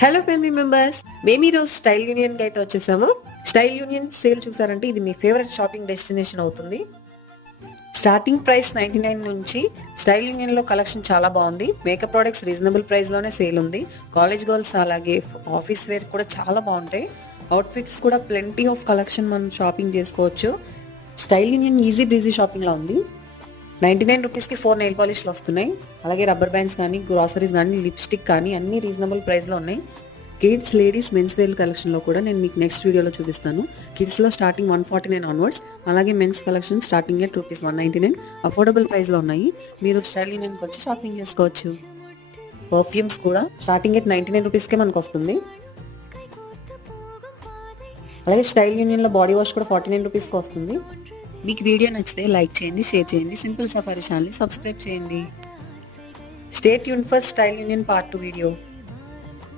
Hello family members, మేము ఈరోజు style union కి అయితే వచ్చేసాము. స్టైల్ యూనియన్ సేల్ చూసారంటే ఇది మీ ఫేవరెట్ షాపింగ్ డెస్టినేషన్ అవుతుంది. స్టార్టింగ్ ప్రైస్ 99 నుంచి స్టైల్ యూనియన్ లో కలెక్షన్ చాలా బాగుంది. మేకప్ ప్రొడక్ట్స్ రీజనబుల్ ప్రైస్ లోనే సేల్ ఉంది. కాలేజ్ గర్ల్స్ అలాగే ఆఫీస్ వేర్ కూడా చాలా బాగుంటాయి. అవుట్ఫిట్స్ కూడా ప్లెంటీ ఆఫ్ కలెక్షన్ మనం షాపింగ్ చేసుకోవచ్చు. Style Union easy breezy shopping లా ఉంది. 99 రూపీస్కి 4 నెయిల్ పాలిష్లు వస్తున్నాయి. అలాగే రబ్బర్ బ్యాండ్స్ కానీ, గ్రాసరీస్ కానీ, లిప్స్టిక్ కానీ అన్ని రీజనబుల్ ప్రైస్లో ఉన్నాయి. కిడ్స్, లేడీస్, మెన్స్ వేర్ కలెక్షన్లో కూడా నేను మీకు నెక్స్ట్ వీడియోలో చూపిస్తాను. కిడ్స్లో స్టార్టింగ్ 149 ఆన్వర్డ్స్, అలాగే men's collection starting at rupees 199 affordable ప్రైస్లో ఉన్నాయి. మీరు స్టైల్ యూనియన్కి వచ్చి షాపింగ్ చేసుకోవచ్చు. పర్ఫ్యూమ్స్ కూడా స్టార్టింగ్ ఎట్ 99 రూపీస్కే మనకు వస్తుంది. అలాగే స్టైల్ యూనియన్లో బాడీ వాష్ కూడా 49 రూపీస్కి వస్తుంది. మీకు వీడియో నచ్చితే లైక్ చేయండి, షేర్ చేయండి, సింపుల్ సఫారీ ఛానల్ని సబ్స్క్రైబ్ చేయండి. Stay tuned for style union part 2 video.